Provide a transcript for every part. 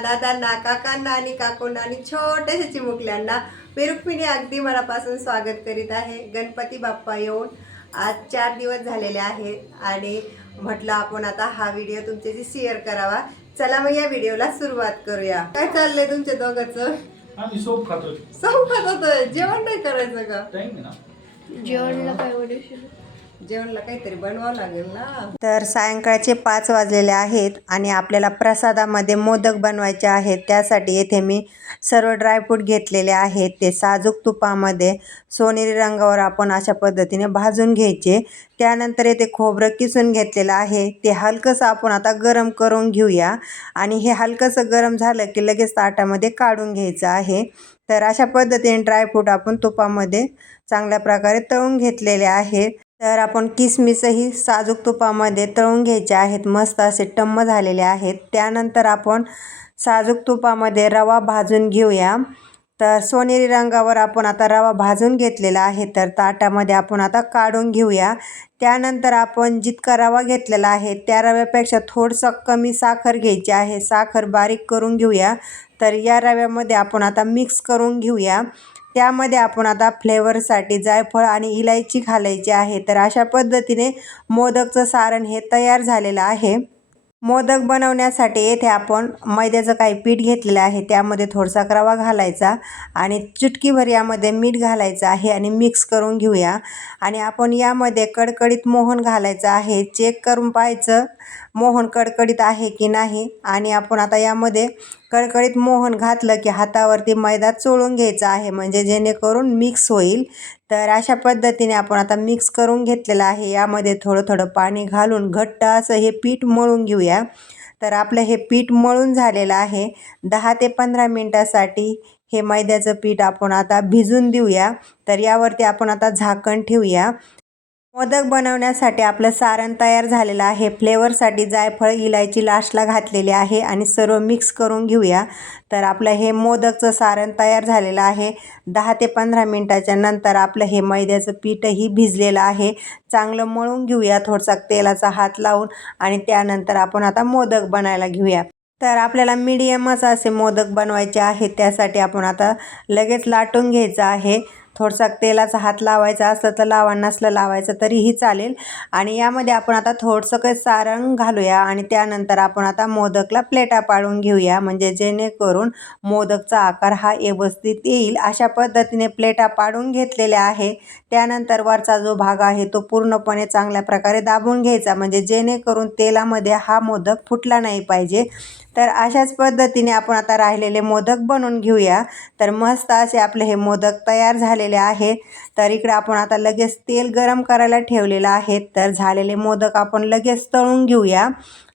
दादांना काकांना आणि काकूंना आणि छोट्याशा चिमुकल्यांना मी रुक्मिणी अगदी मनापासून स्वागत करीत आहे. गणपती बाप्पा येऊन आज चार दिवस झालेले आहेत आणि म्हटलं आपण आता हा व्हिडिओ तुमच्याशी शेअर करावा. चला मग या व्हिडिओला सुरुवात करूया. काय चाललंय तुमच्या दोघांचं? आम्ही सोप होतोय. जेवण नाही करायचं का? जेवणला काय वडेशील जेवणला काहीतरी बनवावं लागेल ना? तर सायंकाळचे पाच वाजलेले आहेत आणि आपल्याला प्रसादामध्ये मोदक बनवायचे आहेत. त्यासाठी येथे मी सर्व ड्रायफ्रूट घेतलेले आहेत. ते साजूक तुपामध्ये सोनेरी रंगावर आपण अशा पद्धतीने भाजून घ्यायचे. त्यानंतर येथे खोबरं किसून घेतलेलं आहे. ते हलकंसं आपण आता गरम करून घेऊया. आणि हे हलकंसं गरम झालं की लगेच ताटामध्ये काढून घ्यायचं आहे. तर अशा पद्धतीने ड्रायफ्रूट आपण तुपामध्ये चांगल्या प्रकारे तळून घेतलेले आहेत तर आपण किसमिसही साजूक तुपामध्ये तळून घ्यायचे आहेत. मस्त असे टम्म झालेले आहेत. त्यानंतर आपण साजूक तुपामध्ये रवा भाजून घेऊया. तर सोनेरी रंगावर आपण आता रवा भाजून घेतलेला आहे. तर ताटामध्ये आपण आता काढून घेऊया. त्यानंतर आपण जितका रवा घेतलेला आहे त्या रव्यापेक्षा थोडंसं कमी साखर घ्यायची आहे. साखर बारीक करून घेऊया. तर या रव्यामध्ये आपण आता मिक्स करून घेऊया. त्यामध्ये आपण आता फ्लेवरसाठी जायफळ आणि इलायची घालायची आहे. तर अशा पद्धतीने मोदकचं सारण हे तयार झालेलं आहे. मोदक बनवण्यासाठी येथे आपण मैद्याचं काही पीठ घेतलेलं आहे. त्यामध्ये थोडासा रवा घालायचा आणि चुटकीभर यामध्ये मीठ घालायचं आहे आणि मिक्स करून घेऊया. आणि आपण यामध्ये कडकडीत मोहन घालायचं आहे. चेक करून पाहायचं मोहन कडकडीत आहे की नाही. आणि आपण आता यामध्ये कळकळीत मोहन घातलं की हातावरती मैदा चोळून घ्यायचा आहे. म्हणजे जेणेकरून मिक्स होईल. तर अशा पद्धतीने आपण आता मिक्स करून घेतलेलं आहे. यामध्ये थोडं थोडं पाणी घालून घट्ट असं हे पीठ मळून घेऊया. तर आपलं हे पीठ मळून झालेलं आहे. दहा ते पंधरा मिनटासाठी हे मैद्याचं पीठ आपण आता भिजून देऊया. तर यावरती आपण आता झाकण ठेवूया. मोदक बनवण्यासाठी आपलं सारण तयार झालेलं आहे. फ्लेवरसाठी जायफळ इलायची लास्टला घातलेली आहे आणि सर्व मिक्स करून घेऊया. तर आपलं हे मोदकचं सारण तयार झालेलं आहे. दहा ते पंधरा मिनटाच्या नंतर आपलं हे मैद्याचं पीठही भिजलेलं आहे. चांगलं मळून घेऊया. थोडसा तेलाचा हात लावून आणि त्यानंतर आपण आता मोदक बनायला घेऊया. तर आपल्याला मीडियमच असे मोदक बनवायचे आहेत. त्यासाठी आपण आता लगेच लाटून घ्यायचं आहे. थोडसा तेलाचा हात लावायचा असलं तर लावा नसलं लावायचं तरीही चालेल. आणि यामध्ये आपण आता थोडंसं काही सारण घालूया आणि त्यानंतर आपण आता मोदकला प्लेटा पाडून घेऊया. म्हणजे जेणेकरून मोदकचा आकार हा व्यवस्थित येईल. अशा पद्धतीने प्लेटा पाडून घेतलेल्या आहे. त्यानंतर वरचा जो भाग आहे तो पूर्णपणे चांगल्या प्रकारे दाबून घ्यायचा. म्हणजे जेणेकरून तेलामध्ये हा मोदक फुटला नाही पाहिजे. तर अशाच पद्धतीने आपण आता राहिलेले मोदक बनवून घेऊया. तर मस्त असे आपले हे मोदक तयार झाले झालेले आहे. तर इकडे आपण आता लगेच तेल गरम करायला ठेवलेलं आहे. तर झालेले मोदक आपण लगेच तळून घेऊया.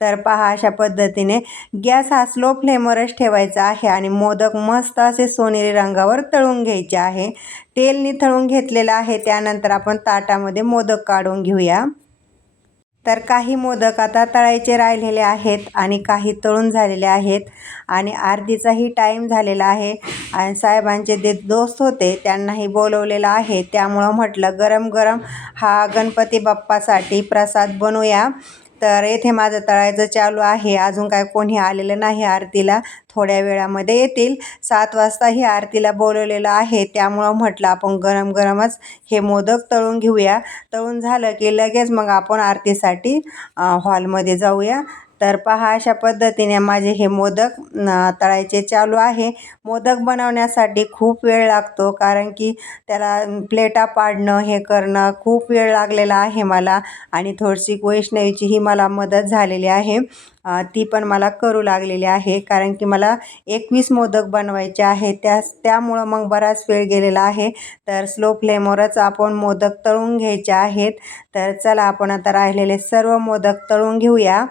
तर पहा अशा पद्धतीने गॅस हा स्लो फ्लेमवरच ठेवायचा आहे आणि मोदक मस्त असे सोनेरी रंगावर तळून घ्यायचे आहे. तेल निथळून घेतलेलं आहे. त्यानंतर आपण ताटामध्ये मोदक काढून घेऊया. तर काही मोदक आता तळायचे राहिलेले आहेत आणि काही तळून झालेले आहेत आणि आरतीचाही टाईम झालेला आहे. आणि साहेबांचे जे दोस्त होते त्यांनाही बोलवलेलं आहे. त्यामुळं म्हटलं गरम गरम हा गणपती बाप्पासाठी प्रसाद बनवूया तर येथे माझं तळायचं चालू आहे. अजून काय कोणी आलेलं नाही. आरतीला थोड्या वेळामध्ये येतील. सात वाजता ही आरतीला बोलवलेलं आहे. त्यामुळं म्हटलं आपण गरम गरमच हे मोदक तळून घेऊया. तळून झालं की लगेच मग आपण आरतीसाठी हॉलमध्ये जाऊया. तर पहा अशा पद्धतीने माझे हे मोदक तळायचे चालू आहे. मोदक बनवण्यासाठी खूप वेळ लागतो कारण की त्याला प्लेटा पाडणं हे करणं खूप वेळ लागलेला आहे मला आणि थोडीशी वैष्णवीची ही मला मदत झालेली आहे. ती पण मला करू लागलेली आहे कारण की मला एकवीस मोदक बनवायचे आहे त्या त्यामुळं मग बराच वेळ गेलेला आहे. तर स्लो फ्लेमवरच आपण मोदक तळून घ्यायचे आहेत. तर चला आपण आता राहिलेले सर्व मोदक तळून घेऊया.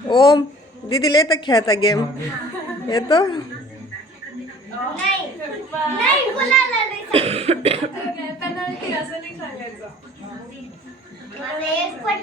ओम दीदीला येतं खेळता गेम? येतो नाही कुणाला नाही पेनल्टी असं नाही. सांगायचं मला एक पण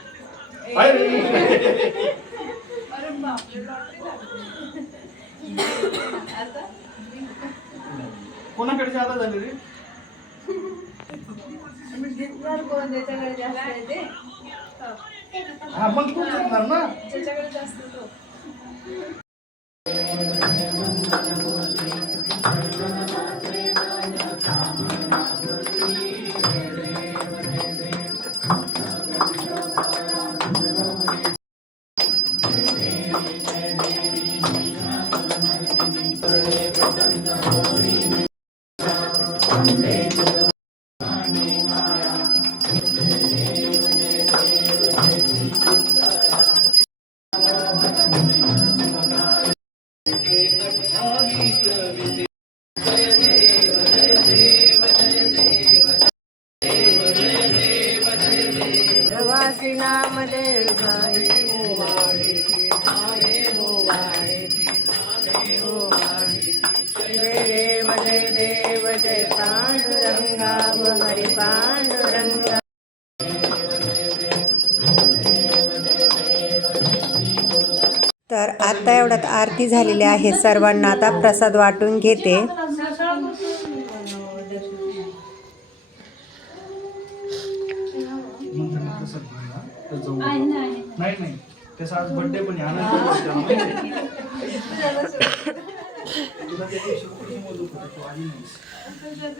कोणाकडे आता कोणाकडे जादा झाले रे? जिंकणार कोण ज्याच्याकडे जास्त आहे ते हा मग तू जिंकणार ना? ज्याच्याकडे जास्त तो प्रवासी नाम नामदेव पांडुरंगा तर आता एवढ्यात आरती झालेली आहे सर्वांना. आता प्रसाद वाटून घेते. नाही नाही. त्याचा आज बर्थडे पण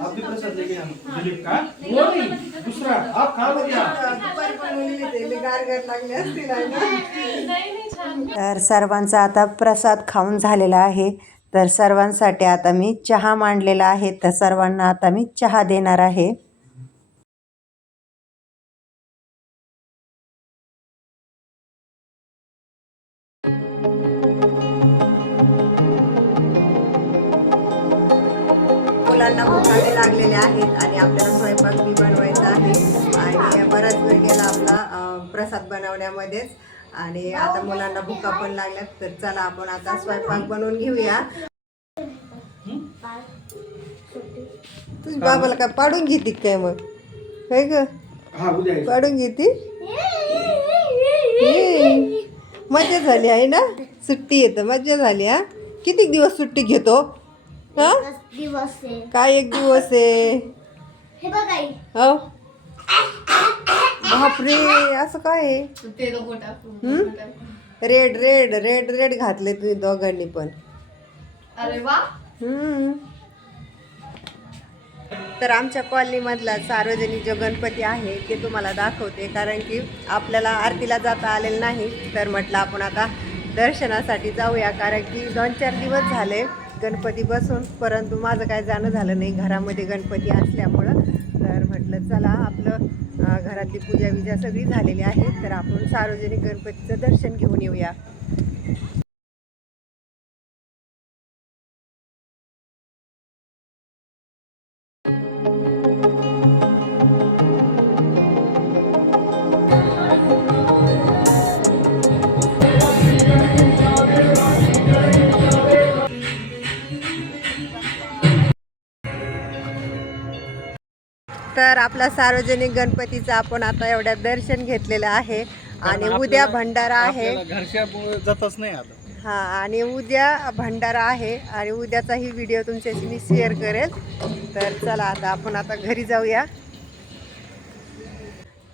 आप भी प्रसाद लेके दिलीप का वो नहीं, दुसरा आप खा लो क्या तर सर्वांचा आता प्रसाद खाऊन झालेला आहे. तर सर्वांसाठी आता मी चहा मांडलेला आहे. तर सर्वांना आता मी चहा देणार आहे. प्रसाद बनवण्यामध्येच. आणि आता मुलांना भुका पण लागल्यात तर चला आपण आता स्वयंपाक बनवून घेऊया. तुझ्या बाबाला काय पाडून घेते काय मग? काय ग? हा. पाडून घेते? मजा झाली आहे ना? सुट्टी येतं मजा झाली हा? किती दिवस सुट्टी घेतो? हा? काय एक दिवस आहे? हे हो? बापरे असं काय आहे? ते नको टाकू हम्म? रेड रेड रेड रेड घातले तुम्ही दोघांनी पण. अरे वा. हम्म. तर आमच्या कॉलनीमधला सार्वजनिक जो गणपती आहे ते तुम्हाला दाखवते. कारण की आपल्याला आरतीला जाता आलेलं नाही तर म्हटलं आपण आता दर्शनासाठी जाऊया. कारण की दोन चार दिवस झाले गणपती बसून परंतु माझं काय जाणं झालं नाही. घरामध्ये गणपती असल्यामुळं. तर म्हटलं चला आपलं घरातली पूजा विजा सगळी झालेली आहे. तर आपण सार्वजनिक गणपतीचं दर्शन घेऊन येऊया. तर आपला सार्वजनिक गणपतीचं आपण आता एवढ्यात दर्शन घेतलेलं आहे. आणि उद्या भंडारा आहे. जातच नाही आता. हा आणि उद्या भंडारा आहे. आणि उद्याचाही व्हिडिओ तुमच्याशी मी शेअर करेल. तर चला आता आपण आता घरी जाऊया.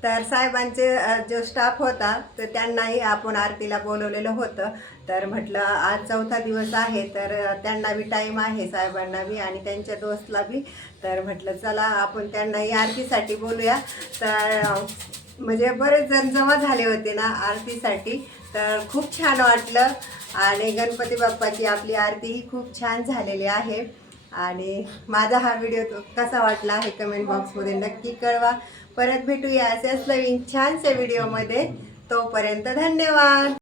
तर साहेबांचे जो स्टाफ होता तर त्यांनाही आपण आरतीला बोलवलेलं होतं. तर म्हटलं आज चौथा दिवस आहे तर त्यांना बी टाईम आहे साहेबांना बी आणि त्यांच्या दोस्तला बी. तर म्हटलं चला आपण त्यांनाही आरतीसाठी बोलूया. तर म्हणजे बरेच जण जमा झाले होते ना आरतीसाठी. तर खूप छान वाटलं. आणि गणपती बाप्पाची आपली आरती ही खूप छान झालेली आहे. आणि माझा हा व्हिडिओ कसा वाटला आहे कमेंट बॉक्समध्ये नक्की कळवा. परत भेटूया असेच नवीन छानशा व्हिडिओमध्ये. तोपर्यंत धन्यवाद.